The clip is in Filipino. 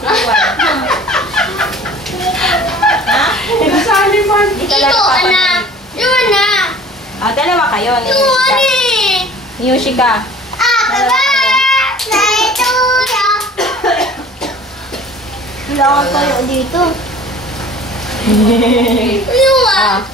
si Iwan. Ha? Pinasali mo. Ito, anak. Yun na. Dalawa kayo. Yun Ni Yoshika. Wala ka tayo dito. Ano